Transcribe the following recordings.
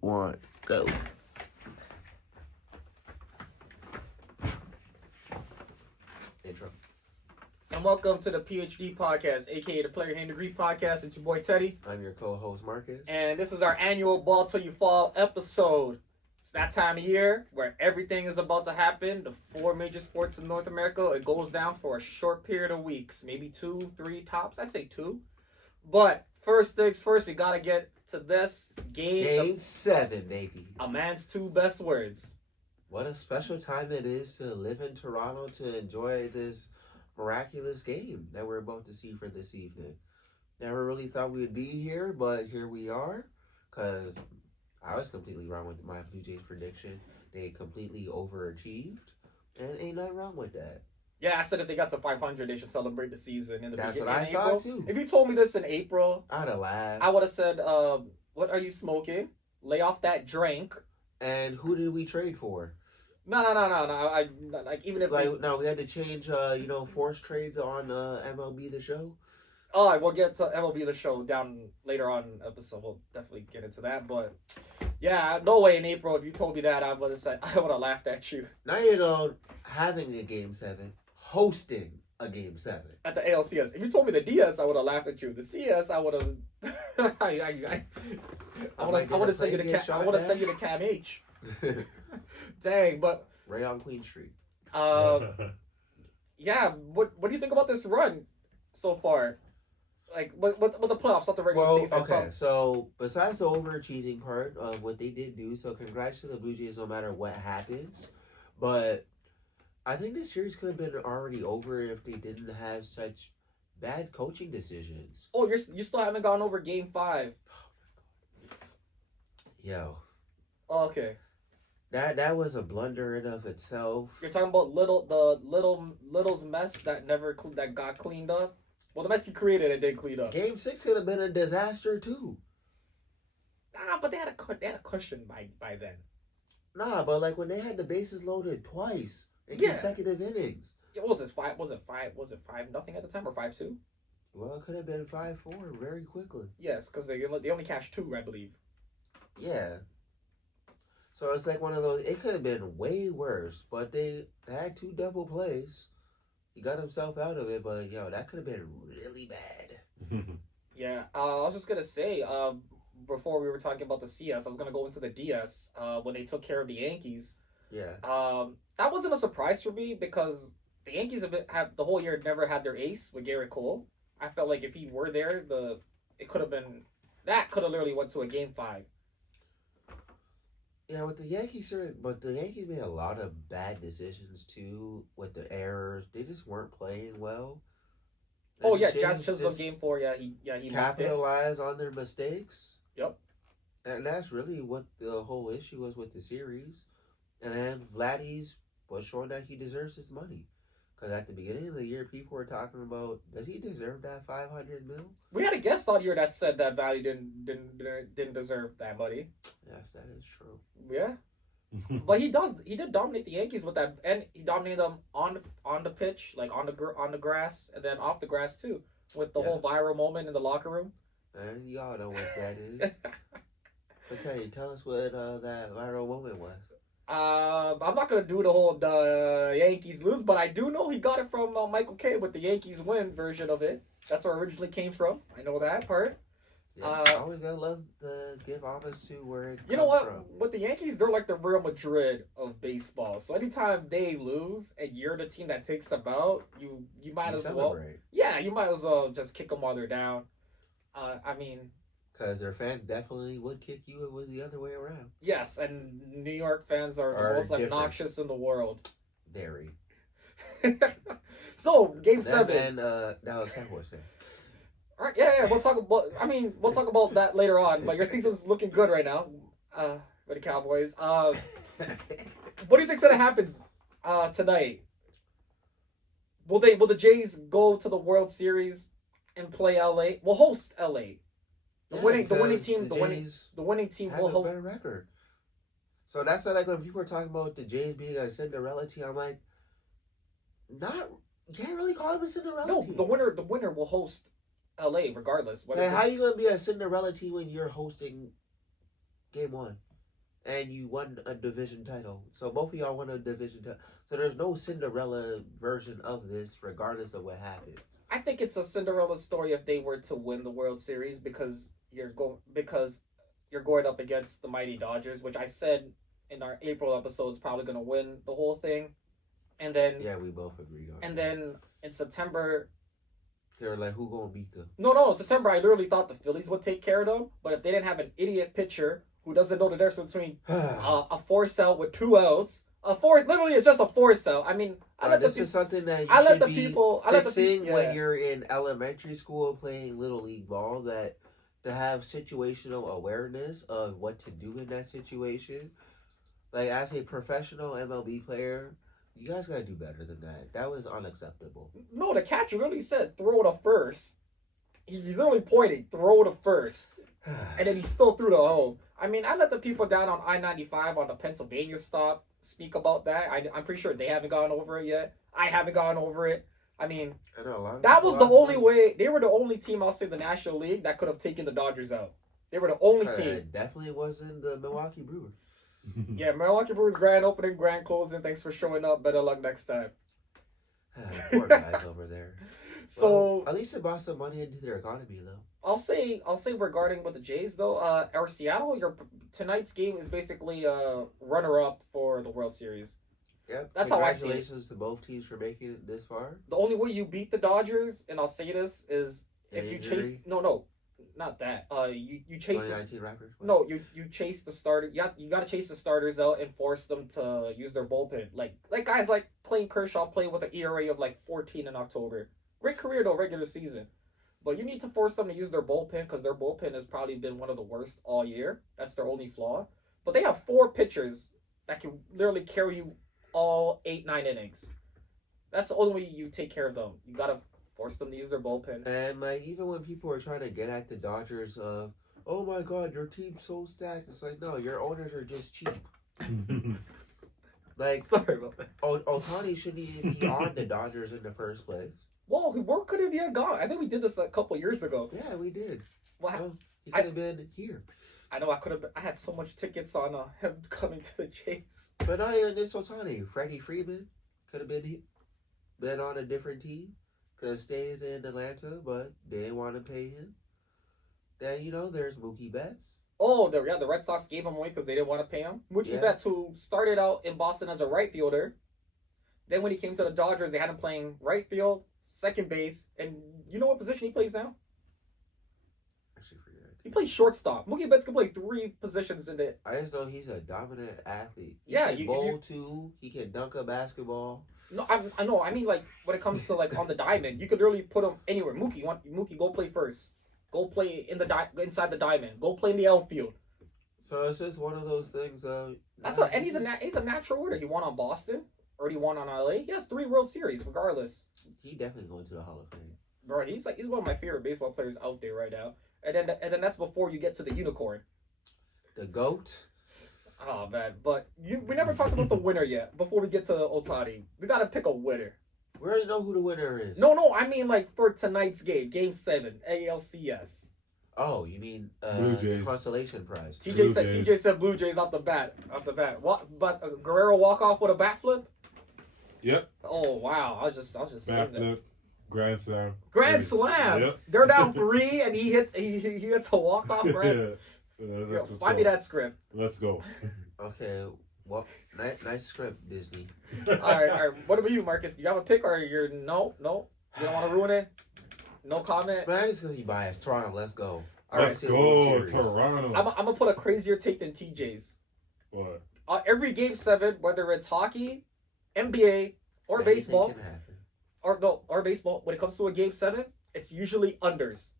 1, go. Intro. And welcome to the PhD podcast, aka the Player Hand Degree podcast. It's your boy Teddy. I'm your co-host Marcus. And this is our annual Ball Till You Fall episode. It's that time of year where everything is about to happen. The 4 major sports in North America, it goes down for a short period of weeks. Maybe 2, 3 tops. I say 2. But first things first, we got to get to this game. Game 7, baby. A man's 2 best words. What a special time it is to live in Toronto to enjoy this miraculous game that we're about to see for this evening. Never really thought we would be here, but here we are. Because I was completely wrong with my Blue Jays prediction. They completely overachieved, and ain't nothing wrong with that. Yeah, I said if they got to 500, they should celebrate the season in the That's beginning. what I April. thought too. If you told me this in April, I'd have laughed. I would have said, what are you smoking? Lay off that drink. And who did we trade for? No. I like even if we had to change, forced trades on MLB The Show. Oh, we'll get to MLB The Show down later on in the episode. We'll definitely get into that. But yeah, no way in April. If you told me that, I would have laughed at you. Now you know having a Game 7, hosting a Game 7 at the ALCS. If you told me the DS, I would have laughed at you. The CS, I would have. I would have sent you to I would have sent you to Cam H. Dang, but right on Queen Street. Yeah. What do you think about this run so far? Like, what the playoffs, not the regular season. Okay, so besides the overachieving part of what they did do, so congrats to the Blue Jays no matter what happens. But I think this series could have been already over if they didn't have such bad coaching decisions. Oh, you still haven't gone over Game 5. Yo. Oh, okay. That was a blunder in of itself. You're talking about Little's mess that got cleaned up. Well, the mess he created and didn't clean up. Game 6 could have been a disaster too. Nah, but they had a cushion by then. Nah, but like when they had the bases loaded twice in consecutive innings. What was it? 5? Was it 5-0 at the time or 5-2? Well, it could have been 5-4 very quickly. Yes, because they only cashed 2, I believe. Yeah. So it's like one of those. It could have been way worse, but they had 2 double plays. He got himself out of it, but that could have been really bad. Yeah, I was just gonna say, before we were talking about the CS, I was gonna go into the DS when they took care of the Yankees. Yeah. That wasn't a surprise for me because the Yankees have the whole year never had their ace with Garrett Cole. I felt like if he were there, it could have literally went to a Game 5. Yeah, with the Yankees, but the Yankees made a lot of bad decisions too with the errors. They just weren't playing well. Oh yeah, Jazz Chisholm Game 4. He capitalized on their mistakes. Yep. And that's really what the whole issue was with the series. And then Vladdy's was showing that he deserves his money. Because at the beginning of the year, people were talking about, does he deserve that $500 million? We had a guest on here that said that Valley didn't deserve that money. Yes, that is true. Yeah, but he did dominate the Yankees with that, and he dominated them on the pitch, like on the grass, and then off the grass too, with the whole viral moment in the locker room. And y'all know what that is. So tell us what that viral moment was. I'm not gonna do the whole Yankees lose, but I do know he got it from Michael K with the Yankees win version of it. That's where it originally came from. I know that part. Yeah, always gotta love the give office to where it You know what? from. With the Yankees, they're like the Real Madrid of baseball. So anytime they lose and you're the team that takes them out, you might as well. Yeah, you might as well just kick them while they're down. I mean. Because their fans definitely would kick you. It was the other way around. Yes, and New York fans are the most obnoxious in the world. Very. So, Game 7. And that was Cowboys fans. All right, yeah, we'll talk about that later on. But your season's looking good right now, with the Cowboys. What do you think's gonna happen tonight? Will the Jays go to the World Series and play LA? We'll host LA. The winning team will host. Better record. So that's like when people are talking about the Jays being a Cinderella team. I'm like, you can't really call them a Cinderella team. No, the winner will host LA regardless. How are you gonna be a Cinderella team when you're hosting Game 1? and you won a division title. So both of y'all won a division title. So there's no Cinderella version of this, regardless of what happens. I think it's a Cinderella story if they were to win the World Series because you're going up against the mighty Dodgers, which I said in our April episode is probably going to win the whole thing. And then yeah, we both agreed on. And then in September, they're like, who gonna beat them? No. In September, I literally thought the Phillies would take care of them, but if they didn't have an idiot pitcher who doesn't know the difference between a force out with 2 outs. Literally, it's just a force out. I mean, is something that you should be fixing when you're in elementary school playing Little League ball, that to have situational awareness of what to do in that situation. Like, as a professional MLB player, you guys gotta do better than that. That was unacceptable. No, the catcher really said throw to first. He's only pointing, throw to first. And then he still threw to home. I mean, I let the people down on I-95 on the Pennsylvania stop speak about that. I'm pretty sure they haven't gone over it yet. I haven't gone over it. I mean, that was the only way. They were the only team, I'll say, the National League that could have taken the Dodgers out. They were the only team. It definitely wasn't the Milwaukee Brewers. Yeah, Milwaukee Brewers grand opening, grand closing. Thanks for showing up. Better luck next time. Poor guys over there. So at least it brought some money into their economy, though. I'll say regarding with the Jays though, our Seattle, tonight's game is basically runner up for the World Series. Yep. That's how I see it. Congratulations to both teams for making it this far. The only way you beat the Dodgers, and I'll say this, is if you chase not that. You chase 2019 Raptors. No, you chase the starter. You got to chase the starters out and force them to use their bullpen. Like guys like Clayton Kershaw played with an ERA of like 14 in October. Great career though, regular season. But you need to force them to use their bullpen because their bullpen has probably been one of the worst all year. That's their only flaw. But they have 4 pitchers that can literally carry you all 8-9 innings. That's the only way you take care of them. You got to force them to use their bullpen. And like, even when people are trying to get at the Dodgers of, oh my God, your team's so stacked. It's like, no, your owners are just cheap. Like, sorry about that. Ohtani shouldn't even be on the Dodgers in the first place. Well, where could he have gone? I think we did this a couple years ago. Yeah, we did. Well, he could have been here. I know I could have. I had so much tickets on him coming to the Jays. But not even this Ohtani. Freddie Freeman could have been on a different team. Could have stayed in Atlanta, but they didn't want to pay him. Then, there's Mookie Betts. Oh, the Red Sox gave him away because they didn't want to pay him. Mookie Betts, who started out in Boston as a right fielder. Then when he came to the Dodgers, they had him playing right field, second base, and you know what position he plays now? Actually, forget. He plays shortstop. Mookie Betts can play 3 positions in it. I just know he's a dominant athlete. He can bowl too. He can dunk a basketball. No, I know. I mean, like, when it comes to, like, on the diamond, you could literally put him anywhere. Mookie, go play first. Go play inside the diamond. Go play in the outfield. So it's just one of those things. And he's a natural winner. He won on Boston. Already won on LA. He has 3 World Series, regardless. He definitely going to the Hall of Fame. Bro, he's one of my favorite baseball players out there right now. And then that's before you get to the unicorn. The GOAT. Oh man, but we never talked about the winner yet. Before we get to Ohtani, we gotta pick a winner. We already know who the winner is. No, I mean like for tonight's game, Game 7, ALCS. Oh, you mean consolation prize? TJ said Blue Jays off the bat. What? But Guerrero walk off with a bat flip. Yep. Oh wow! I was just bat flip, grand slam. Grand slam. Yep. They're down 3, and he hits a walk off. Right. Yeah. Find me that script. Let's go. Okay. Well, nice script, Disney. All right. What about you, Marcus? Do you have a pick, or you're no? You don't want to ruin it. No comment. Man, I'm just gonna be biased. Toronto, let's go. Let's go, Toronto. I'm gonna put a crazier take than TJ's. What? Every Game 7, whether it's hockey, NBA, or baseball, or baseball, when it comes to a Game 7, it's usually unders.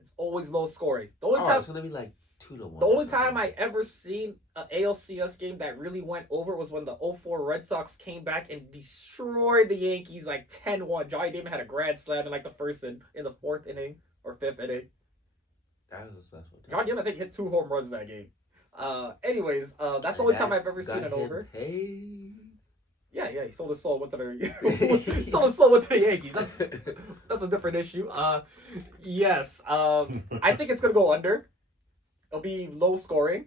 It's always low scoring. The only time it's gonna be like 2-1. The only time I ever seen an ALCS game that really went over was when the 2004 Red Sox came back and destroyed the Yankees like 10-1. Johnny Damon had a grand slam in like the in the 4th inning or 5th inning. That was a special time. Johnny Damon, I think, hit 2 home runs that game. Anyways, that's the only time I've ever seen it over. Hey. Yeah, he sold his soul with the sold his soul with the Yankees. That's a different issue. Yes. I think it's gonna go under. It'll be low scoring.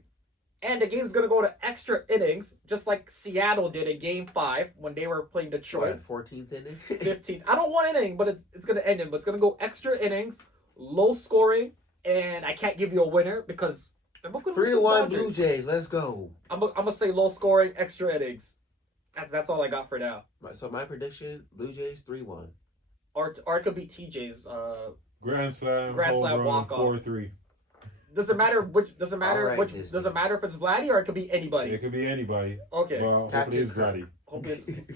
And the game's gonna go to extra innings, just like Seattle did in Game 5 when they were playing Detroit. 14th inning? 15th. I don't want inning, but it's gonna end in. But it's gonna go extra innings, low scoring, and I can't give you a winner because they're both gonna 3-1 Blue Jays. Let's go. I'm gonna say low scoring, extra innings. That's all I got for now. So my prediction: Blue Jays 3-1. Or it could be TJ's. Grand slam walk off. 4-3. Doesn't matter which. Doesn't matter Right, which. Disney. Doesn't matter if it's Vladdy or it could be anybody. It could be anybody. Okay. Well, hopefully it's Vladdy.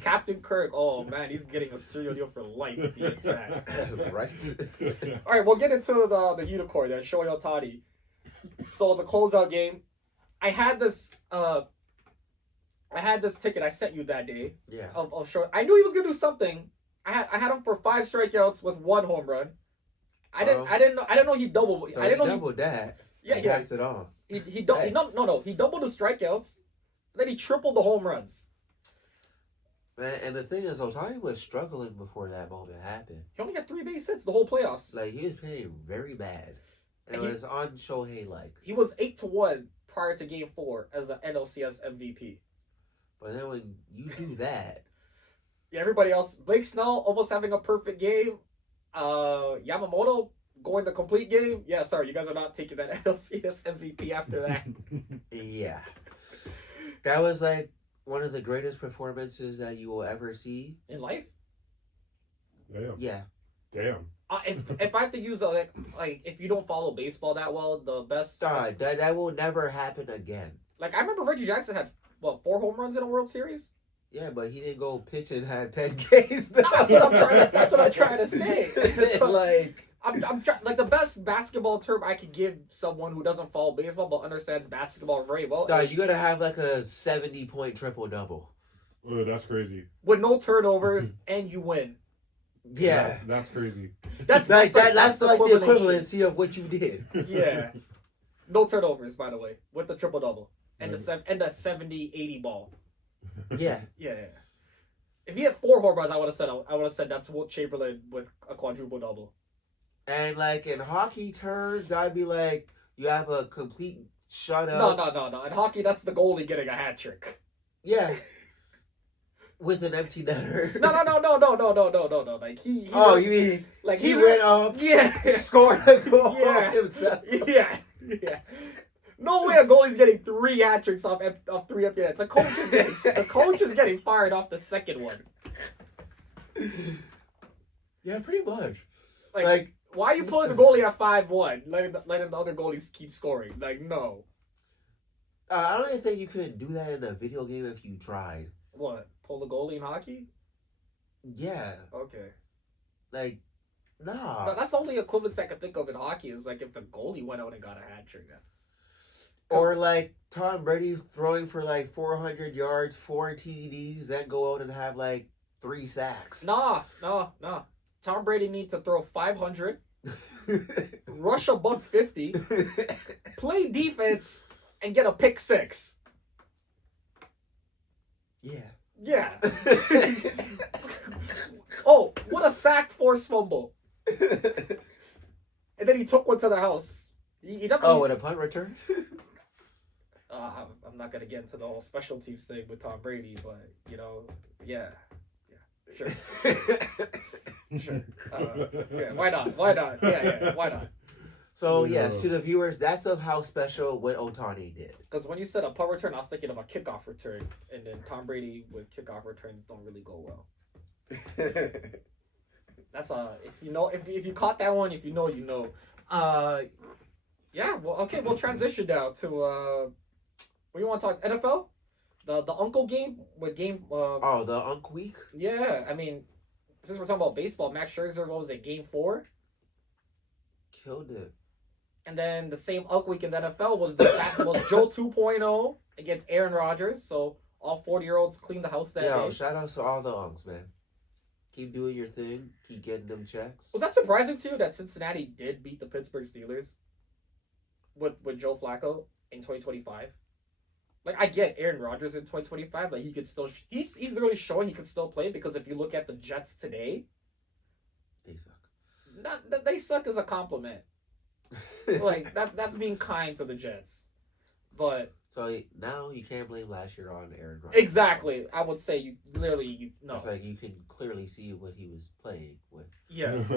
Captain Kirk. Oh man, he's getting a serial deal for life if he gets that. Right? All right, we'll get into the unicorn then, Shohei Ohtani. So the closeout game, I had this ticket I sent you that day Yeah. of Shohei. I knew he was gonna do something. I had him for 5 strikeouts with 1 home run. I didn't know he doubled. So I didn't know doubled that. Yeah, He yeah. passed it on. He doubled. Hey. No. He doubled the strikeouts. Then he tripled the home runs. Man, and the thing is, Ohtani was struggling before that moment happened. He only got 3 base hits the whole playoffs. Like, he was playing very bad. And it He- was on Shohei-like. He was 8-1 prior to Game 4 as an NLCS MVP. But then when you do that, Yeah, everybody else. Blake Snell almost having a perfect game. Yamamoto going the complete game. Yeah, sorry, you guys are not taking that NLCS MVP after that. yeah. That was like one of the greatest performances that you will ever see. In life? Damn. Yeah. Damn. If I have to use like if you don't follow baseball that well, the best. That will never happen again. Like I remember Reggie Jackson had 4 home runs in a World Series. Yeah, but he didn't go pitch and have 10 Ks. No, that's what I'm trying to say. Like, I'm trying, like the best basketball term I could give someone who doesn't follow baseball but understands basketball very well. you gotta have like a 70-point triple-double. Oh, that's crazy. With no turnovers and you win. Yeah. That's crazy. That's That's like the equivalent. equivalency of what you did. Yeah. No turnovers, by the way, with the triple double and Right. the 70-80 ball. Yeah. Yeah. If he had 4 home runs, I would have said that's Wilt Chamberlain with a quadruple double. And like in hockey terms, I'd be like, you have a complete shutout. No. In hockey, that's the goalie getting a hat trick. Yeah. With an empty netter. No. Like he You mean like he went up, yeah, scored a goal Yeah. himself. yeah. No way a goalie's getting 3 hat tricks off 3 empty nets. The coach is getting fired off the second one. Yeah, pretty much. Like why are you pulling the goalie at 5-1, letting the other goalies keep scoring? Like no. I don't even think you could do that in a video game if you tried. What? Pull the goalie in hockey? Yeah, Okay. like, nah. But that's the only equivalence I can think of in hockey is like if the goalie went out and got a hat trick. Or like Tom Brady throwing for like 400 yards, 4 TDs, then go out and have like 3 sacks. Nah. Tom Brady needs to throw 500, rush a $150, play defense, and get a pick 6. Yeah. Yeah. Oh, what a sack force fumble. And then he took one to the house. He definitely... with a punt return? I'm not going to get into the whole special teams thing with Tom Brady, but, yeah. Sure. Sure. Yeah, why not? Yeah, why not? So, Yeah. yes, to the viewers, that's of how special what Ohtani did. Because when you said a punt return, I was thinking of a kickoff return, and then Tom Brady with kickoff returns don't really go well. That's if you caught that one, if you know, you know. Yeah. Well, okay. We'll transition now to what do you want to talk? NFL, the Uncle game with game. The Unk Week? Yeah. I mean, since we're talking about baseball, Max Scherzer, what was it? Game 4. Killed it. And then the same Unk Week in the NFL was Joe 2.0 against Aaron Rodgers. So all 40-year-olds cleaned the house that day. Shout out to all the Unks, man. Keep doing your thing. Keep getting them checks. Was that surprising to you that Cincinnati did beat the Pittsburgh Steelers with Joe Flacco in 2025? Like, I get Aaron Rodgers in 2025. Like, he could still... He's literally showing he could still play because if you look at the Jets today... They suck. They suck as a compliment. Like, that's being kind to the Jets. But So now you can't blame last year on Aaron Rodgers. exactly, I would say you no. It's like you can clearly see what he was playing with, Yes,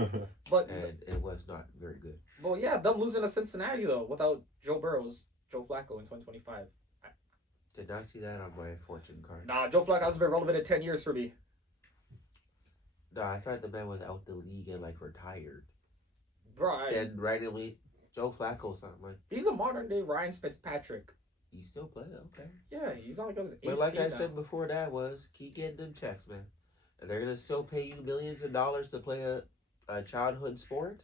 but and it was not very good. well, yeah, them losing to Cincinnati though without Joe Flacco in 2025. Did not see that on my fortune card. Nah, Joe Flacco hasn't been relevant in 10 years for me. No, I thought the man was out the league and like retired. Bro, Then randomly, Joe Flacco something like he's a modern day Ryan Fitzpatrick. he's still playing. Okay, Yeah, he's on like his 18 but like I now. said before, that was keep getting them checks, man. And they're gonna still pay you millions of dollars to play a childhood sport.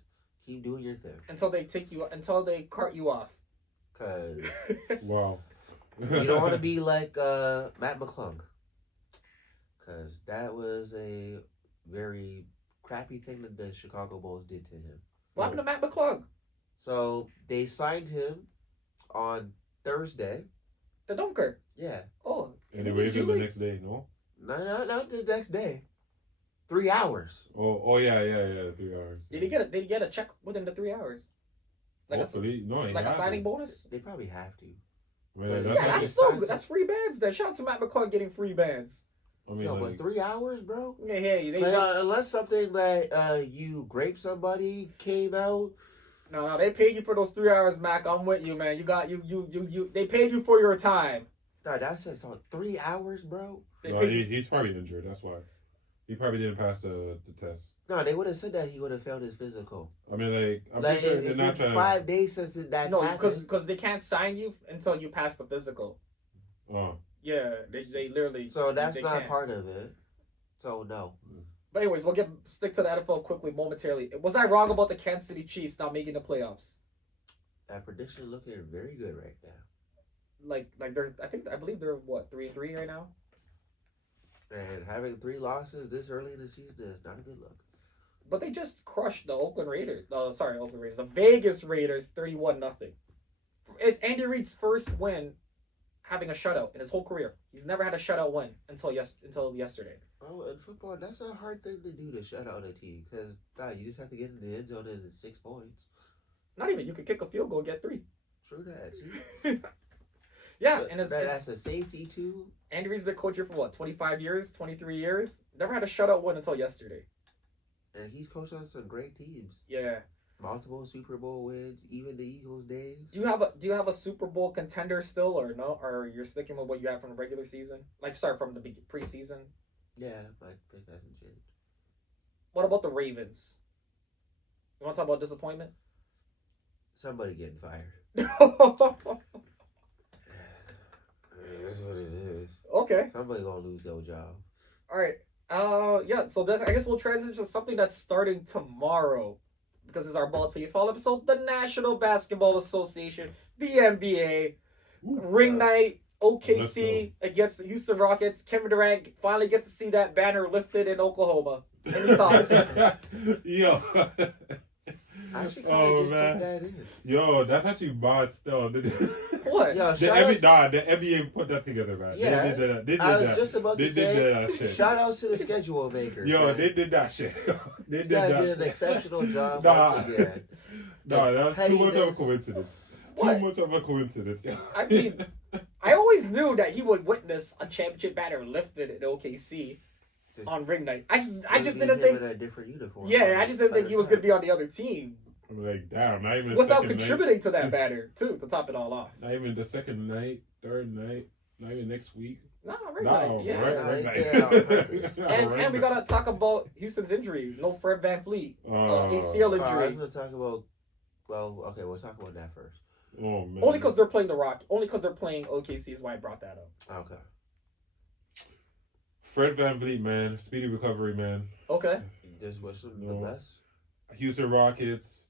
Keep doing your thing, until they cart you off. cause Wow. you don't want to be like Matt McClung, cause that was a very crappy thing that the Chicago Bulls did to him. What happened to Matt McClung? So they signed him on Thursday. The dunker. Yeah. Oh, And they waited the next day, no? No, not the next day. 3 hours. Oh, yeah, 3 hours. Did he get a check within the 3 hours? Like Hopefully, no, he like a had signing to. bonus? They probably have to. I mean, Yeah, that's Yeah, not that's just- so good. That's free bands then. Shout out to Matt McClung getting free bands. I mean, Yo, like, but 3 hours, bro? Yeah, hey, Like, unless something that you grape somebody came out. no, they paid you for those 3 hours, Mac. I'm with you, man. You got you. They paid you for your time. Nah, that's just on 3 hours, bro. They no, paid he's probably injured. That's why. He probably didn't pass the test. No, they would have said that he would have failed his physical. I mean, like, I'm Like, pretty sure it's they're not been trying 5 days since that no, happened. because they can't sign you until you pass the physical. Oh. Yeah, they literally. So that's they not can't. part of it. So no. But anyways, we'll stick to the NFL quickly momentarily. Was I wrong about the Kansas City Chiefs not making the playoffs? That prediction looking very good right now. Like they're I believe they're what 3-3 right now. And having 3 losses this early in the season is not a good look. But they just crushed the Oakland Raiders. The Vegas Raiders 31-0. It's Andy Reid's first win having a shutout in his whole career. He's never had a shutout win until yesterday. Oh, in football, that's a hard thing to do to shut out a team because you just have to get in the end zone and it's 6 points. Not even. You could kick a field goal and get 3. True that. See? Yeah, But and that's a safety too. Andy Reid's been coach here for what, 25 years, 23 years? Never had a shutout win until yesterday. And he's coached on some great teams. Yeah. Multiple Super Bowl wins, even the Eagles days. Do you have a Super Bowl contender still, or no? Or you're sticking with what you had from the regular season? From the preseason. Yeah, my pick hasn't changed. What about the Ravens? You want to talk about disappointment? Somebody getting fired. That's what it is. Okay. Somebody gonna lose their job. All right. Yeah. So I guess we'll transition to something that's starting tomorrow, because it's our Ball Till You Fall episode. The National Basketball Association, the NBA, ring night, OKC against the Houston Rockets. Kevin Durant finally gets to see that banner lifted in Oklahoma. Any thoughts? Yo. I actually kind of just took that in. Yo, that's actually bad still. What? Yo, The NBA put that together, man. Yeah, They did that. They did I was that. just about to They say, did that shit. shout outs to the schedule makers. Yo, man. they did that shit. They did You guys that did an shit. exceptional job Nah. once again. Nah, that's too much of a Pettiness. coincidence. What? Too much of a coincidence. I mean, I always knew that he would witness a championship banner lifted in OKC on ring night. I just didn't think. in a different uniform. Yeah, I just didn't think he was going to be on the other team I'm like, damn, not even without second contributing to that banner too, to top it all off. night. Not even the second night, third night, not even next week. No, ring No, night. Yeah. right Nah, night. yeah, on purpose. And we gotta talk about Houston's injury. No Fred VanVleet. ACL I was injury. going to talk about. Well, okay, we'll talk about that first. Oh man. Only because they're playing the Rock. Only because they're playing OKC is why I brought that up. Okay. Fred VanVleet, man, speedy recovery, man. Okay. Just wish them No. the best. Houston Rockets.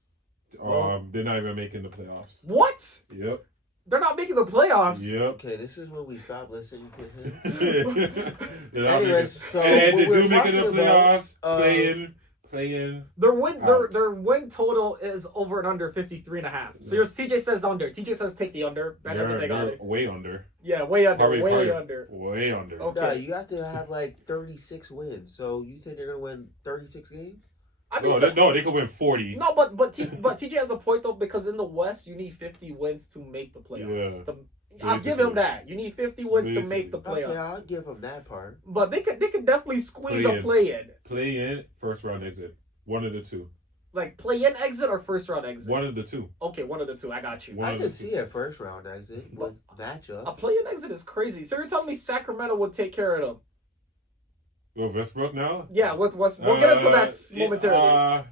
Well- They're not even making the playoffs. What? Yep. They're not making the playoffs. Yep. Okay, this is when we stop listening to him. They're not Anyways, making- so and what they we're do making the talking about, playoffs. Playing. Their win Ouch. their win total is over and under 53.5. So your TJ says under. TJ says take the under. Bet everything on They're it. way under. Yeah, way under. Probably way under. Way under. Okay. Nah, you have to have like 36 wins. So you think they're gonna win 36 games? I mean, they could win 40. No, but TJ has a point though, because in the West you need 50 wins to make the playoffs. I'll give him that. You need 50 wins to make the playoffs. Okay, I'll give him that part. But they could definitely squeeze a play-in. Play-in, first round exit. One of the two. Like play-in exit or first round exit? One of the two. Okay, one of the two. I got you. I could see a first round exit with matchup. A play-in exit is crazy. So you're telling me Sacramento would take care of them? With Westbrook now? Yeah, with Westbrook. We'll get into that momentarily.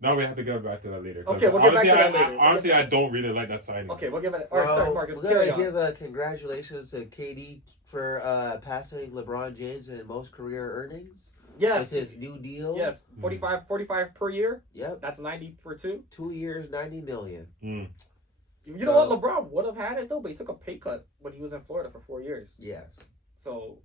Now we have to get back to that later. Okay, we'll get back to that later. Honestly, I don't really like that signing. Okay, we'll get back. All right, sorry, Marcus. We're going to give congratulations to KD for passing LeBron James in most career earnings. Yes. With his new deal. Yes, 45 per year. Yep. That's 90 for 2. 2 years, $90 million. Mm. You know what? LeBron would have had it, though, but he took a pay cut when he was in Florida for 4 years. Yes. So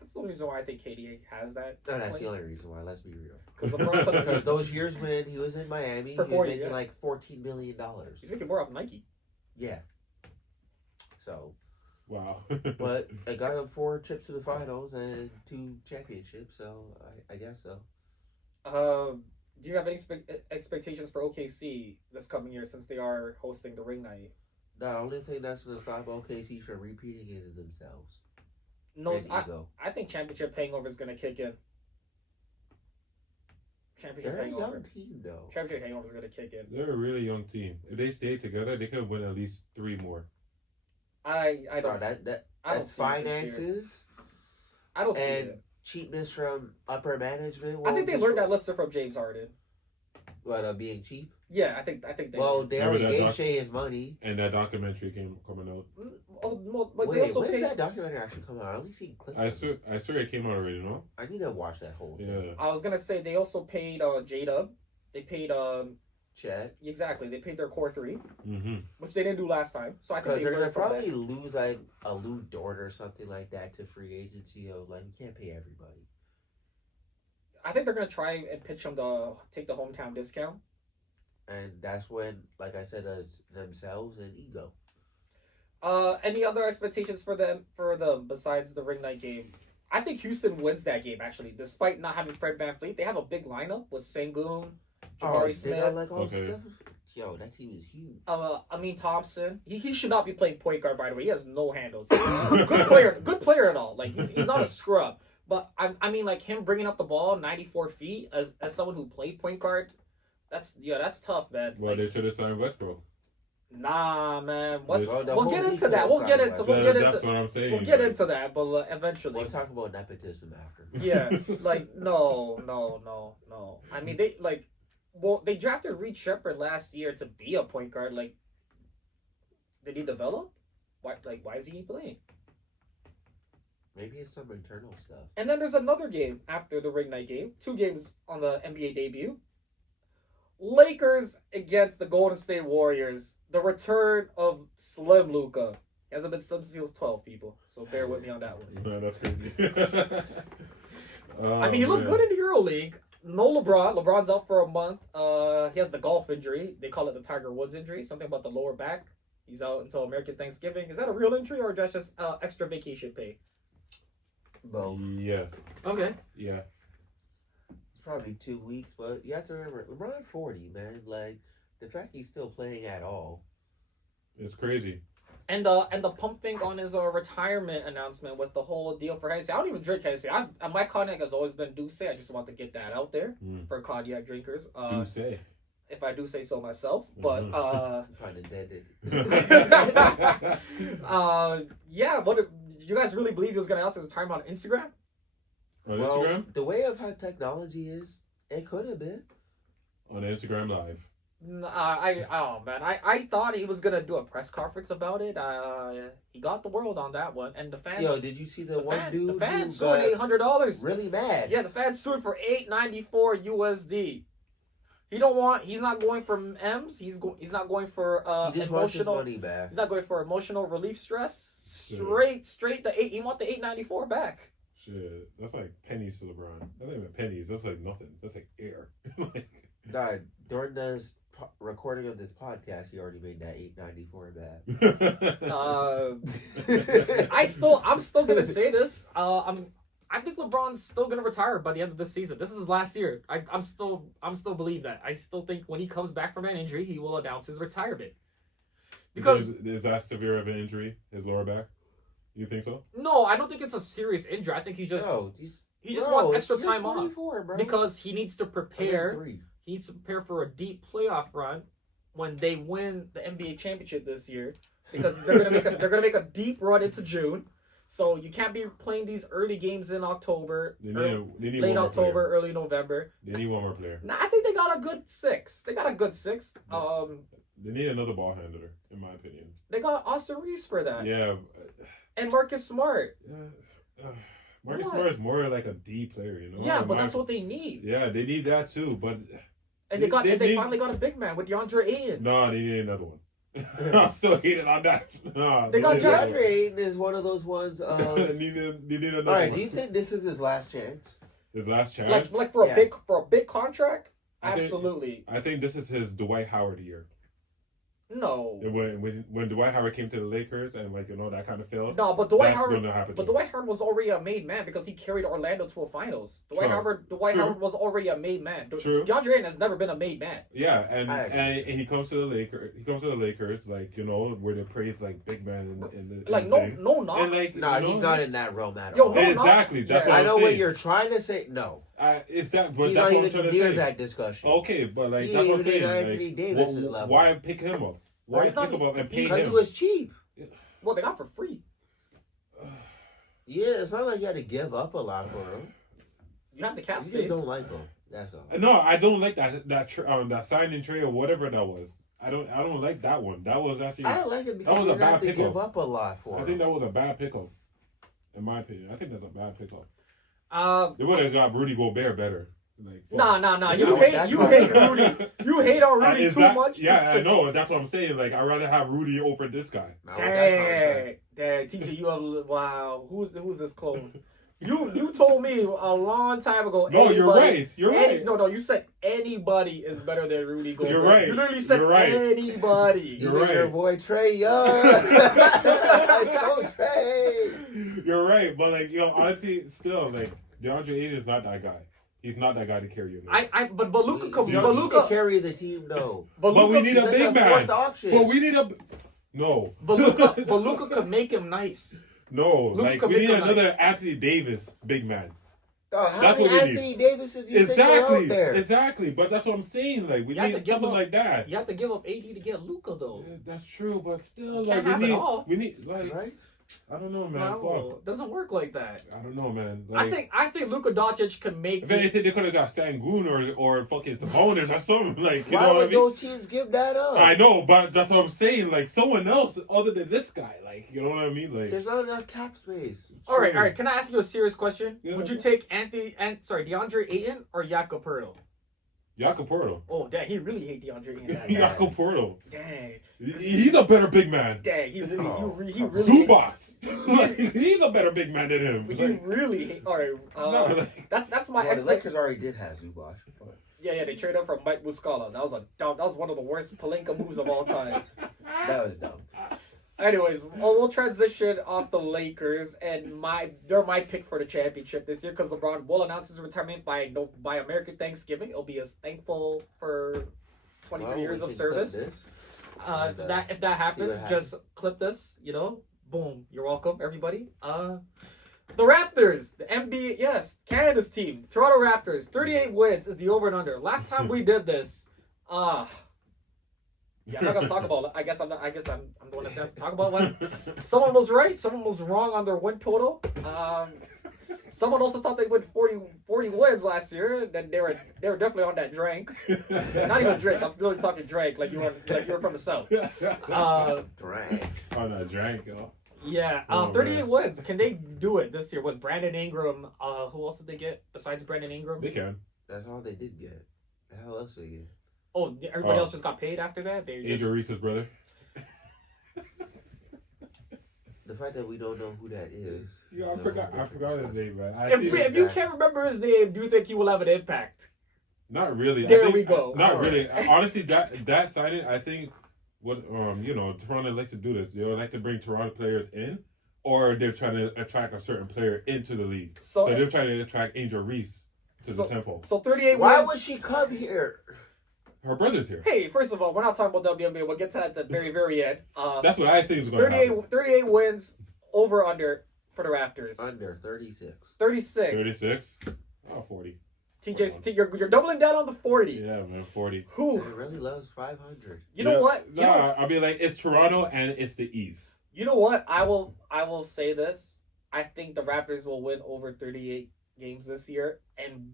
that's the only reason why I think KD has that. No, that's the only reason why. Let's be real. Because those years when he was in Miami, for 40, he was making like $14 million. He's making more off Nike. Yeah. So. Wow. But it got him 4 trips to the finals and 2 championships, so I guess so. Do you have any expectations for OKC this coming year since they are hosting the ring night? The only thing that's going to stop OKC from repeating is themselves. No, I think championship hangover is going to kick in. Championship They're hangover. a young team, though. Championship hangover is going to kick in. They're a really young team. If they stay together, they could win at least 3 more. I don't. That's finances. I don't see and it. Cheapness from upper management. I think they learned that lesson from James Harden. What, being cheap? Yeah, I think they. Well, they already gave Shea his money. And that documentary coming out. But wait, they also when did that documentary actually come out? I only seen clips. I swear it came out already, no? I need to watch that whole thing. Yeah. I was gonna say they also paid J-Dub. They paid Chad. Exactly. They paid their core 3, mm-hmm. which they didn't do last time. So I think they're gonna probably lose like a Lou Dort or something like that to free agency. Like you can't pay everybody. I think they're gonna try and pitch them to take the hometown discount. And that's when, like I said, themselves and ego. Any other expectations for them besides the ring night game? I think Houston wins that game actually, despite not having Fred VanVleet. They have a big lineup with Sengun, Jabari Smith. Got, like, all stuff. Yo, that team is huge. Amin Thompson. He should not be playing point guard, by the way. He has no handles. Good player and all. Like he's not a scrub. But I mean, like him bringing up the ball 94 feet as someone who played point guard. That's tough, man. Well, they should have signed Westbrook. Nah, man. We'll get into that. That's what I'm saying. We'll get into that, but eventually. We'll talk about nepotism after. Yeah, like no. I mean, they drafted Reed Shepherd last year to be a point guard. Like, did he develop? Why is he playing? Maybe it's some internal stuff. And then there's another game after the ring night game. 2 games on the NBA debut. Lakers against the Golden State Warriors. The return of Slim Luka. He hasn't been Slim since he was 12, people. So bear with me on that one. Man, that's crazy. I mean, he looked good in the EuroLeague. No LeBron. LeBron's out for a month. He has the golf injury. They call it the Tiger Woods injury. Something about the lower back. He's out until American Thanksgiving. Is that a real injury or just extra vacation pay? Both. Yeah. Okay. Yeah. Probably 2 weeks, but you have to remember, LeBron 40, man. Like, the fact he's still playing at all. It's crazy. And the pumping on his retirement announcement with the whole deal for Hennessy. I don't even drink Hennessy. My cognac has always been Douce. I just want to get that out there for cognac drinkers. Douce. If I do say so myself. But, Pun intended. yeah, did you guys really believe he was going to announce his retirement on Instagram? On Instagram? The way of how technology is, it could have been. On Instagram Live. I thought he was gonna do a press conference about it. He got the world on that one, and the fans. Yo, did you see the dude? The fans sued $800. Really mad. Yeah, the fans sued for $894 USD. He's not going for M's. He's not going for he just wants his money back. He's not going for emotional relief stress. Straight he want the $894 back. Shit, that's like pennies to LeBron. That's not even pennies. That's like nothing. That's like air. Nah, during the recording of this podcast, he already made that $894 back. I'm still gonna say this. I I think LeBron's still gonna retire by the end of this season. This is his last year. I'm still believe that. I still think when he comes back from that injury, he will announce his retirement. Because is that severe of an injury? His lower back? You think so? no, I don't think it's a serious injury. I think he just he just bro, wants extra you're time off 24, bro. because he needs to prepare. 23. He needs to prepare for a deep playoff run when they win the NBA championship this year. Because they're gonna make a deep run into June. So you can't be playing these early games in October, They need late one more October, player. early November. They need one more player. Nah, I think they got a good 6. They got a good 6. They need another ball handler, in my opinion. They got Austin Reeves for that. Yeah. And Marcus Smart. Marcus What? Smart is more like a D player, you know? Yeah, but that's what they need. Yeah, they need that too, but... And they finally got a big man with DeAndre Ayton. No, they need another one. I'm still hating on that. No, They got another DeAndre Ayton is one of those ones. one. They need another All right, one. do you think this is his last chance? His last chance? Like for a Yeah. big contract? I think- Absolutely. I think this is his Dwight Howard year. No. And when Dwight Howard came to the Lakers and that kind of failed. No, but Dwight that's Howard gonna happen. But Dwight Howard was already a made man because he carried Orlando to a finals. Dwight True. Howard was already a made man. True. DeAndre Ayton has never been a made man. Yeah, I agree. and he comes to the Lakers. He comes to the Lakers, where they praise big man in the Like in no the thing. no knock. And He's not in that realm at Yo, all. no, exactly. no. That's Yeah. what I I'm know saying. what you're trying to say. No, It's that, but he's that's not what I'm trying even to near say. that discussion. Okay, but He that's what I'm ain't even saying. Anthony Davis's level. Why pick him up? Why he's pick not- him up and pay Because he him? was cheap. Well, they got for free. Yeah, it's not like you had to give up a lot for him. You have the cap You space. just don't like him. That's all. No, I don't like that sign and trade or whatever that was. I don't like that one. That was actually. I like it That because was you a didn't have bad to give pickup. up a lot for I him. think that was a bad pickup, in my opinion. I think that's a bad pickup. They Uh, would have got Rudy Gobert better. Like, fuck. nah. Yeah, You that's hate fine. Rudy. You hate on Rudy Is too that- much. Yeah, I know. That's what I'm saying. Like, I'd rather have Rudy over this guy. Not with that contract. Dang, TJ, you have wow. Who's this clone? You told me a long time ago. No, you're right. You're right. No, you said anybody is better than Rudy Gobert. You're right. You literally said You're right. anybody. You're Even your right. boy Trey Young. Go Trey. You're right, but honestly, still, DeAndre Ayton is not that guy. He's not that guy to carry you. But Luka You know, he Luka can carry the team though. But we need a He's big like man. fourth option. But we need a no. But Luka could make him nice. No, Luka we need make him another nice. Anthony Davis big man. How That's many what we Anthony Davises you think are Exactly, out there? exactly. But that's what I'm saying. Like, we You have to need give something up- like that. You have to give up AD to get Luka though. Yeah, that's true, but still, You can't have it all. we need, like, Right? I don't know, man. No, Fuck. it doesn't work like that. I don't know, man. I Like, think Luka Doncic can make. if anything, they could have got Sangoon or fucking Sabonis or something. Like, you Why know what I would mean? those teams give that up? I know, but that's what I'm saying. Like, someone else other than this guy. Like, you know what I mean? Like, There's not enough cap space. All right. Can I ask you a serious question? Yeah. Would you take DeAndre Ayton or Jakob Poeltl? Jakob Poeltl. Oh, dang, he really hate DeAndre Ayton. That Jakob Poeltl. Dang, He's a better big man. dang, he really, Oh. he really, Zubats. Like, he's a better big man than him. he Like, really hate. All right, no, like, that's my Well, the Lakers already did have Zubac. Yeah, they traded up for Mike Muscala. That was one of the worst Pelinka moves of all time. That was dumb. Anyways, we'll transition off the Lakers, and they're my pick for the championship this year because LeBron will announce his retirement by American Thanksgiving. It'll be as thankful for 23 Well, years we of can service. clip this. If that happens, happens. just clip this. Boom. You're welcome, everybody. The Raptors, the NBA, yes, Canada's team, Toronto Raptors, 38 wins is the over and under. Last time we did this, yeah, I'm not gonna talk about it. I guess I'm the one that's gonna have to talk about one. Someone was right, someone was wrong on their win total. Someone also thought they went 40 wins last year. Then they were definitely on that drink. Not even drink. I'm literally talking drink, like you were from the south. Drag. Oh no, drank, yo. Yeah, Oh, 38 man. wins. Can they do it this year with Brandon Ingram? Who else did they get besides Brandon Ingram? They can. That's all they did get. The hell else they get? Oh, everybody Oh. else just got paid after that. They just... Angel Reese's brother. The fact that we don't know who that is. Yeah, I is forgot no his name, man. I If, see if you can't remember his name, do you think he will have an impact? Not really. There I think, we go. Not All really. right. Honestly, that signing, I think, what Toronto likes to do this. They would like to bring Toronto players in or they're trying to attract a certain player into the league. So- So they're trying to attract Angel Reese to the Temple. So 38 Why wins. would she come here? Her brother's here. Hey, first of all, we're not talking about WNBA. We'll get to that at the very, very end. That's what I think is going to happen. 38 wins over under for the Raptors. Under 36. 36. 36? Oh, 40. TJ, you're doubling down on the 40. Yeah, man, 40. It Who? really loves 500. You know what? I mean, like, it's Toronto and it's the East. You know what? I will say this. I think the Raptors will win over 38 games this year and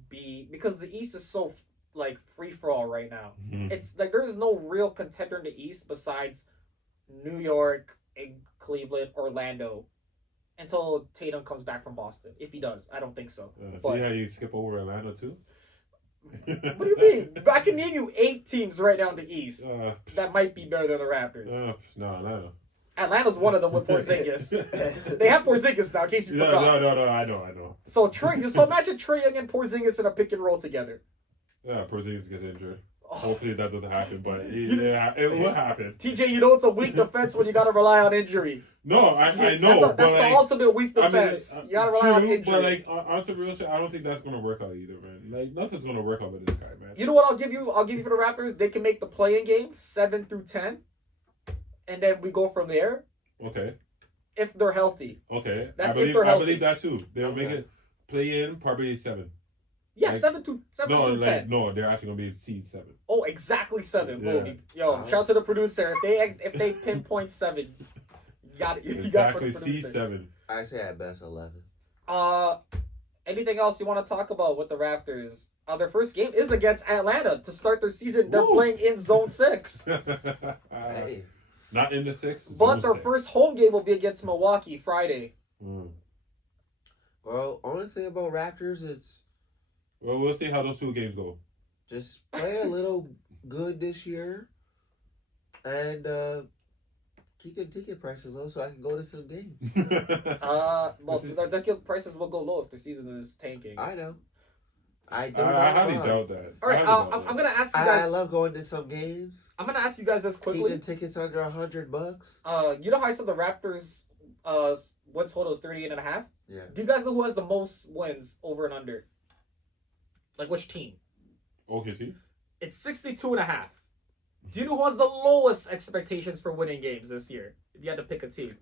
because the East is so like free for all right now. Mhm. It's like there is no real contender in the East besides New York, and Cleveland, Orlando, until Tatum comes back from Boston. If he does, I don't think so. See how you skip over Atlanta, too? What do you mean? I can name you 8 teams right now in the East Uh, that might be better than the Raptors. no, Atlanta. Atlanta's one of them with Porzingis. They have Porzingis now, in case you forgot. No, I know. So imagine Trae Young and Porzingis in a pick and roll together. Yeah, Porzingis gets injured. Oh. Hopefully that doesn't happen, but it will happen. TJ, you know it's a weak defense when you gotta rely on injury. No, I know, That's but the like, ultimate weak defense. You gotta rely on true, injury. but like on some real shit, I don't think that's gonna work out either, man. Like nothing's gonna work out with this guy, man. You know what I'll give you? I'll give you for the Raptors. They can make the play-in game 7 through 10, and then we go from there Okay, if they're healthy. okay. That's I if they're healthy. believe that too. They'll make it play in probably 7. Yeah, Like- 7 through 10. No, they're actually gonna be seed 7. Oh, exactly 7. Yeah. Boom. Yo, shout out to the producer. If they pinpoint 7, you got it. You got it Exactly, for the seed producer. 7. I say at best 11. Anything else you want to talk about with the Raptors? Their first game is against Atlanta to start their season. They're Woo. playing in Zone 6. Hey. Not in the 6, But zone their 6. first home game will be against Milwaukee Friday. Well, only thing about Raptors is Well, we'll see how those 2 games go. just play a little good this year and keep the ticket prices low so I can go to some games. Well, their ticket prices will go low if the season is tanking. I know. I do I not highly mind. doubt that. All right, I highly doubt I'm that. gonna ask you I guys. love going to some games. I'm gonna ask you guys this Keep quickly. the tickets under $100. You know how I said the Raptors win total is 38.5? Yeah. Do you guys know who has the most wins over and under? Like which team? OKC? It's 62.5. Do you know who has the lowest expectations for winning games this year? If you had to pick a team.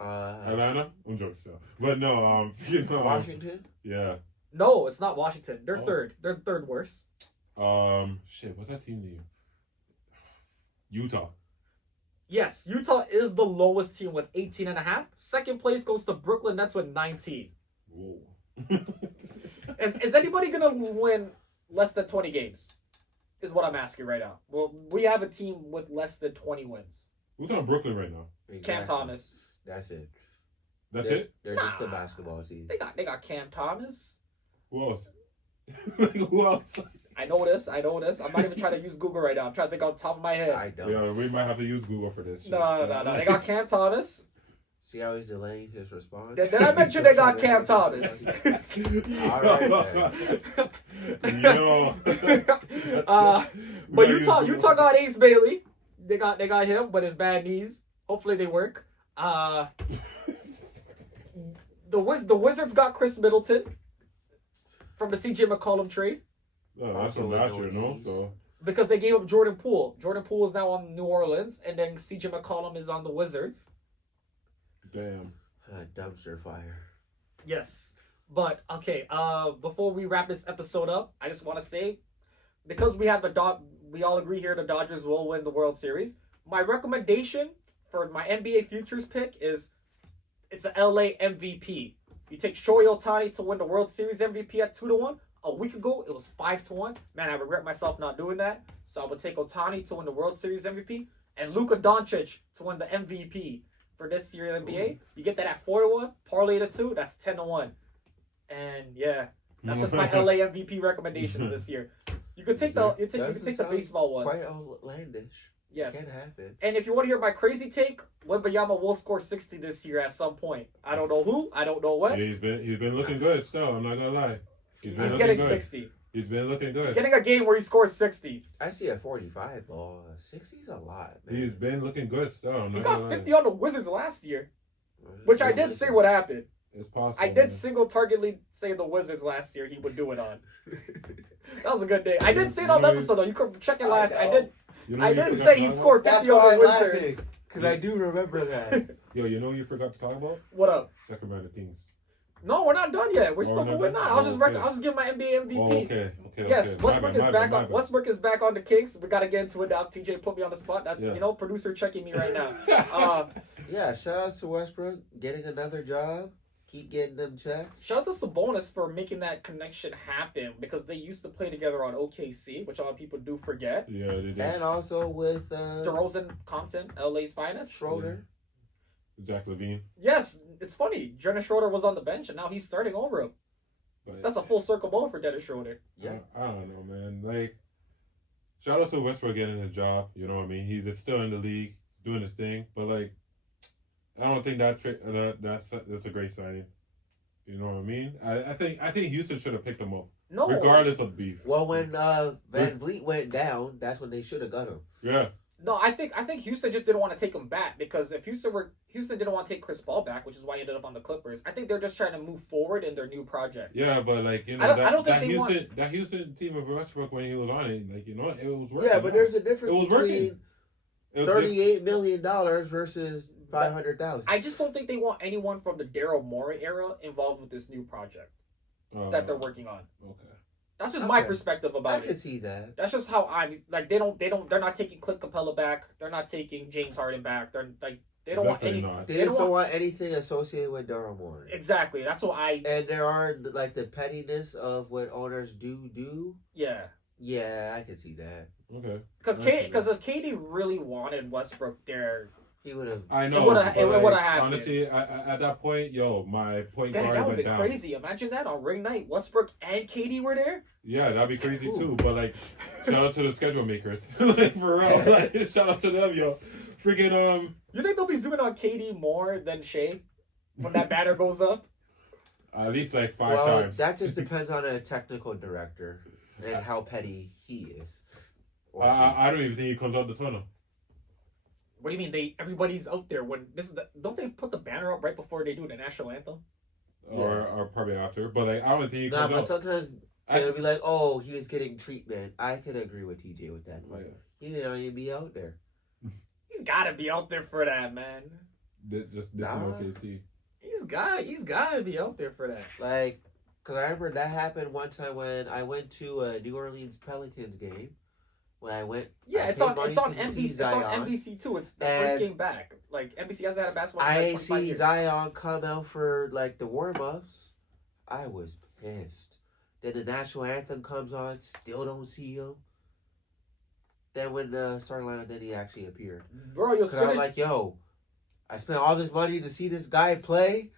Atlanta? I'm joking still. But no, Washington. Yeah. No, it's not Washington. They're Oh. third. They're third worst. Shit, what's that team name? Utah. Yes, Utah is the lowest team with 18.5. Second place goes to Brooklyn Nets with 19. Whoa. Is anybody gonna win less than 20 games? Is what I'm asking right now. Well, we have a team with less than 20 wins. Who's on Brooklyn right now? Cam Thomas. That's it. That's they're, it? They're just a Nah. basketball team. They got Cam Thomas. Who else? Like, who else? I know this. I'm not even trying to use Google right now. I'm trying to think on top of my head. I don't. Yeah, we might have to use Google for this. No. They got Cam Thomas. See how he's delaying his response? Did I mention they got Cam Thomas? All right, Yo. But Utah got Ace Bailey. They got him, but his bad knees. Hopefully they work. The Wizards got Chris Middleton from the CJ McCollum trade That's a Also match, with no you know? knees. So, because they gave up Jordan Poole. Jordan Poole is now on New Orleans, and then CJ McCollum is on the Wizards. damn. Dumpster fire. Yes. But okay, before we wrap this episode up, I just want to say, because we have we all agree here the Dodgers will win the World Series. My recommendation for my NBA futures pick is it's an LA MVP. You take Shohei Ohtani to win the World Series MVP at 2-1. A week ago it was 5-1. Man, I regret myself not doing that. So I would take Ohtani to win the World Series MVP and Luka Doncic to win the MVP for this year in the NBA. You get that at 4-1. Parlay to 2. That's 10-1. And yeah, that's just my LA MVP recommendations this year. You could take the Doesn't baseball one. Quite outlandish. Yes. Can't happen. And if you want to hear my crazy take, Wembanyama will score 60 this year at some point. I don't know who. I don't know what. Yeah, he's been looking good still, I'm not gonna lie. He's He's getting good. 60. He's been looking good. He's getting a game where he scores 60. I see a 45 ball. 60's a lot, man. He's been looking good still, I'm He not got gonna lie. 50 on the Wizards last year. Which I did say what happened. It's possible. I did single-targetedly say the Wizards last year he would do it on. That was a good day. I did say it on the episode though. You could check it last. I did say he'd score 50 on the Wizards. Because I do remember that. Yo, you know what you forgot to talk about? What up? Sacramento Kings. No, we're not done yet. We're still going on. I was just giving my NBA MVP. Oh, okay. Yes, Westbrook is back on. Westbrook is back on the Kings. We gotta get into it now. TJ put me on the spot. That's producer checking me right now. Yeah, shout outs to Westbrook getting another job. Keep getting them checks. Shout out to Sabonis for making that connection happen because they used to play together on OKC, which a lot of people do forget. Yeah, they did. And also with DeRozan, Compton, LA's finest. Schroeder. Yeah. Zach LaVine. Yes, it's funny. Dennis Schroeder was on the bench and now he's starting over him. But that's a full circle moment for Dennis Schroeder. Yeah. I don't know, man. Like, shout out to Westbrook getting his job. You know what I mean? He's still in the league, doing his thing. But like, I don't think that's a great signing. You know what I mean? I think Houston should have picked him up. No. Regardless of beef. Well, when Van Vliet went down, that's when they should have got him. Yeah. No, I think Houston just didn't want to take him back because if Houston didn't want to take Chris Paul back, which is why he ended up on the Clippers. I think they're just trying to move forward in their new project. Yeah, but like that Houston team of Westbrook when he was on it, like it was working. Yeah, but there's a difference between $38 million versus 500,000. I just don't think they want anyone from the Daryl Morey era involved with this new project that they're working on. Okay. That's just my perspective about it. I can see that. That's just how I'm like. They're not taking Clint Capella back. They're not taking James Harden back. They don't want any. They just don't want anything associated with Daryl Morey. Exactly. That's what I. And there are like the pettiness of what owners do. Yeah. Yeah, I can see that. Okay. Because if KD really wanted Westbrook there, he would have. I know. It would have happened. Honestly, at that point, my point guard that would went be down. Crazy. Imagine that on ring night, Westbrook and KD were there. Yeah, that'd be crazy too. But like, shout out to the schedule makers, like for real. Like, shout out to them, yo. Freaking You think they'll be zooming on KD more than Shea when that banner goes up? At least like 5 times. That just depends on a technical director and how petty he is. I don't even think he comes out the tunnel. What do you mean? Everybody's out there when don't they put the banner up right before they do the national anthem? Or probably after, but like I don't think he comes but out. sometimes they'll be like, "Oh, he was getting treatment." I could agree with TJ with that. But he didn't even be out there. He's got to be out there for that, man. Just in OKC. He's got to be out there for that. Like, cause I remember that happened one time when I went to a New Orleans Pelicans game. When I went, it's on NBC. It's on NBC too. It's the first game back. Like NBC hasn't had a basketball game in 25 years. Zion come out for like the warm ups. I was pissed. Then the national anthem comes on, still don't see him. Then when the starting lineup, then he actually appeared. Bro, I'm like, yo, I spent all this money to see this guy play.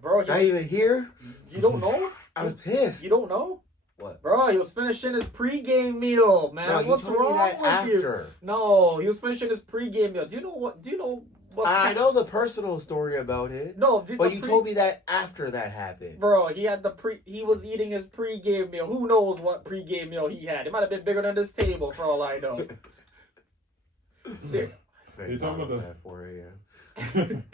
Bro, not even here. You don't know? I was pissed. You don't know? What? Bro, he was finishing his pregame meal, man. No, what's wrong with you? No, he was finishing his pregame meal. Do you know what? I know the personal story about it. No, but you told me that after that happened. Bro, he was eating his pregame meal. Who knows what pregame meal he had? It might have been bigger than this table for all I know. Seriously. You're talking about at 4 a.m.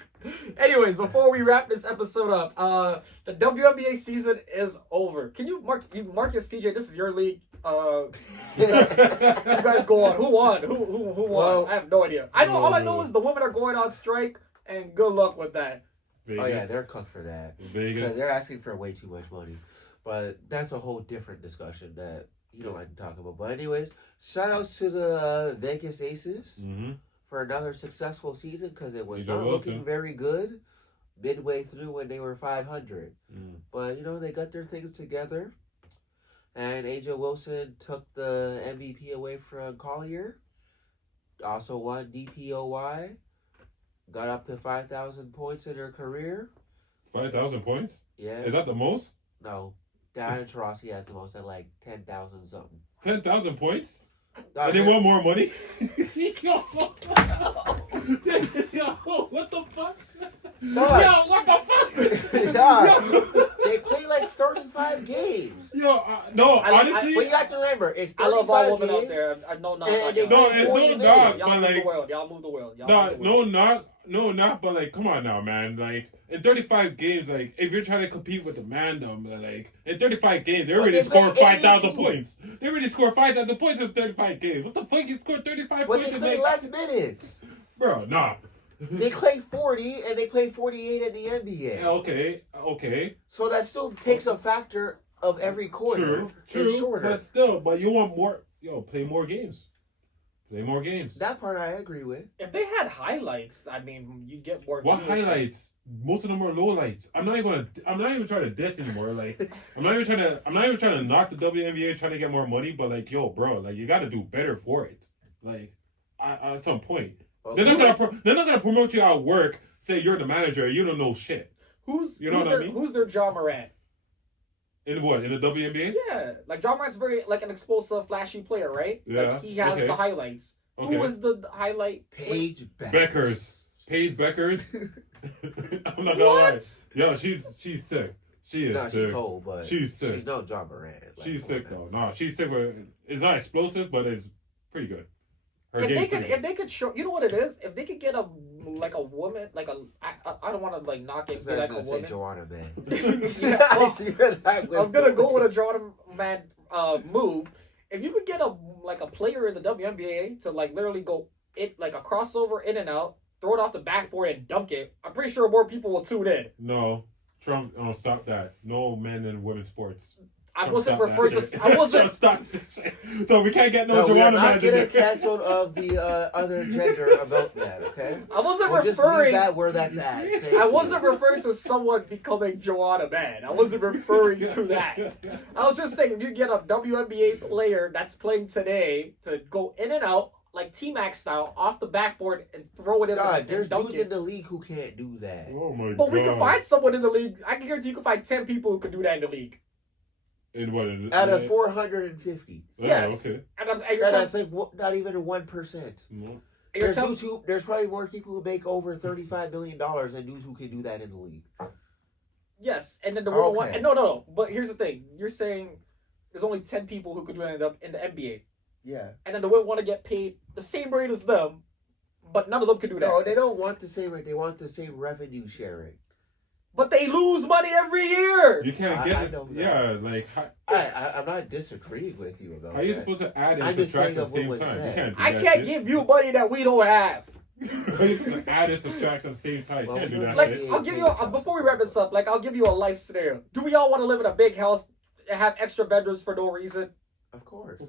Anyways, before we wrap this episode up, the WNBA season is over. Can you Marcus TJ? This is your league. You guys go on. Who won? Who won? Well, I have no idea. All I know is the women are going on strike, and good luck with that. Vegas. Oh yeah, they're cooked for that. Vegas. Because they're asking for way too much money. But that's a whole different discussion that you don't like to talk about. But anyways, shout outs to the Vegas Aces. Mm-hmm. For another successful season because it was not looking very good midway through when they were 500. But, they got their things together. And Angel Wilson took the MVP away from Collier. Also won DPOY. Got up to 5,000 points in her career. 5,000 points? Yeah. Is that the most? No. Diana Taurasi has the most at like 10,000 something. 10,000 points? And they want more money? Yo, what the fuck? What the fuck? They play like 35 games. No, honestly. But you have to remember, it's 35 I love all women games, out there. No, it's no knock. Y'all move the world. Y'all move the world. No knock. No, not, but like, come on now, man. Like, in 35 games, like, if you're trying to compete with the Mandem, like, in 35 games, they But already they play scored 5,000 82. points. They already scored 5,000 points in 35 games. What the fuck? You scored 35 But points they in play like, less minutes. bro, nah. They play 40 and they play 48 in the NBA. Okay. So that still takes a factor of every quarter. It's True. shorter. But still, but you want more, play more games. Play more games. That part I agree with. If they had highlights, I mean, you get more. What viewership. highlights? Most of them are lowlights. I'm not even trying to diss anymore. Like, I'm not even trying to knock the WNBA trying to get more money. But like, yo, bro, like you got to do better for it. Like, at some point, they're not gonna promote you at work. Say you're the manager, you don't know shit. Who's their John Morant? In what? In the WNBA? Yeah, like John Morant's very like an explosive, flashy player, right? Yeah. Like he has the highlights. Okay. Who was the highlight? Paige Beckers. Paige Beckers. I'm not gonna lie. Yo, she's sick. She is No, sick. she's cold, but She's sick. She's no John Morant. Like, She's sick though. No, she's sick. It's not explosive, but it's pretty good. If they could show, you know what it is? If they could get a woman, like I don't want to like knock it, be like a woman. Say Joanna Man. Yeah, well, I was gonna go with a Jordan Man move. If you could get a player in the WNBA to like literally go it like a crossover in and out, throw it off the backboard and dunk it, I'm pretty sure more people will tune in. No, Trump, stop that. No men in women's sports. I wasn't referring to. I wasn't. Stop. So we can't get no we're Joanna not Man. getting canceled of the other gender about that. Okay. I wasn't we'll referring. Just leave that where that's at. I wasn't referring to someone becoming Joanna Man. I wasn't referring to that. I was just saying if you get a WNBA player that's playing today to go in and out like T-Mac style off the backboard and throw it in. God, there's dudes in the league who can't do that. Oh my god. But we can find someone in the league. I can guarantee you can find 10 people who can do that in the league. In what? Out of 450. Yes. Okay. And that's like not even 1%. No. There's probably more people who make over $35 million than dudes who can do that in the league. Yes, and then the women one. And no. But here's the thing: you're saying there's only 10 people who could do it in the NBA. Yeah. And then the women want to get paid the same rate as them, but none of them can do that. No, they don't want the same rate. They want the same revenue sharing. But they lose money every year. You can't get this. Yeah, like I'm not disagreeing with you about that. How are you supposed to add and subtract at the same time? I can't give you money that we don't have. How are you supposed to add and subtract at the same time? You can't do that. Like, shit. I'll give you before we wrap this up. Like, I'll give you a life scenario. Do we all want to live in a big house and have extra bedrooms for no reason? Of course.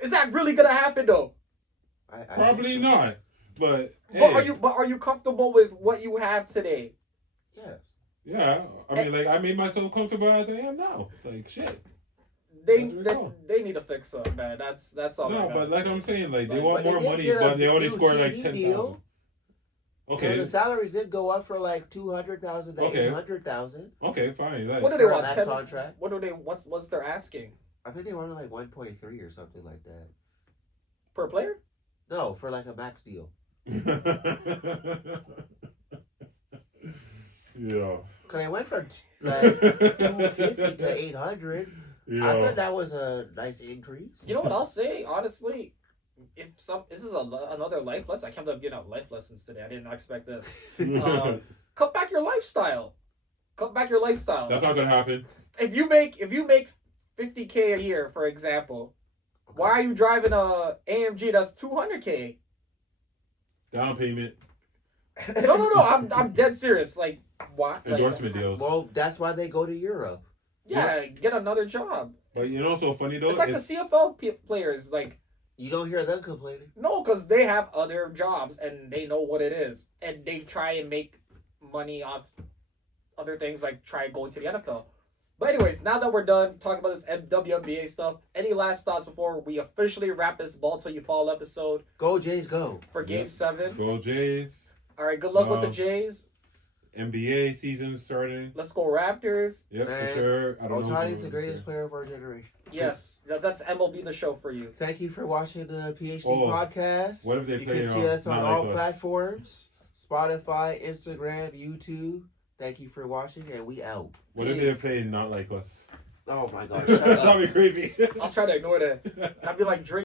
Is that really gonna happen though? Probably not. But are you comfortable with what you have today? Yes. Yeah, I mean, like I made myself comfortable as I am now. Like shit. They need to fix up, man. That's all. No, but like I'm saying, like they want but more money, but they only score like 10,000. Okay. And the salaries did go up for like 200,000 to 800,000. Okay, fine. Like, what do they want? That contract? What do they? What's their asking? I think they wanted like 1.3 or something like that. Per player? No, for like a max deal. Yeah. Cause I went from like 250 to 800. Yeah. I thought that was a nice increase. You know what I'll say? Honestly, this is another life lesson. I can't believe I'm getting out life lessons today. I did not expect this. Cut back your lifestyle. That's not gonna happen. If you make $50K a year, for example, why are you driving a AMG that's $200K? Down payment. No. I'm dead serious. Like, why? Endorsement deals. Well, that's why they go to Europe. Yeah, get another job. But you know what's so funny though? It's like the CFL players. Like, you don't hear them complaining. No, because they have other jobs and they know what it is, and they try and make money off other things, like try going to the NFL. But anyways, now that we're done talking about this WNBA stuff, any last thoughts before we officially wrap this Ball Till You Fall episode? Go Jays, go! For Game 7. Go Jays. All right, good luck with the Jays. NBA season starting. Let's go Raptors. Yep, for sure. Ohtani's the greatest player of our generation. Yes, that's MLB The Show for you. Thank you for watching the PhD podcast. What if they play? You can see us on all like platforms: Spotify, Instagram, YouTube. Thank you for watching, and we out. What if they play not like us? Oh my gosh! That'd be crazy. I'll try to ignore that. I'd be like Drake.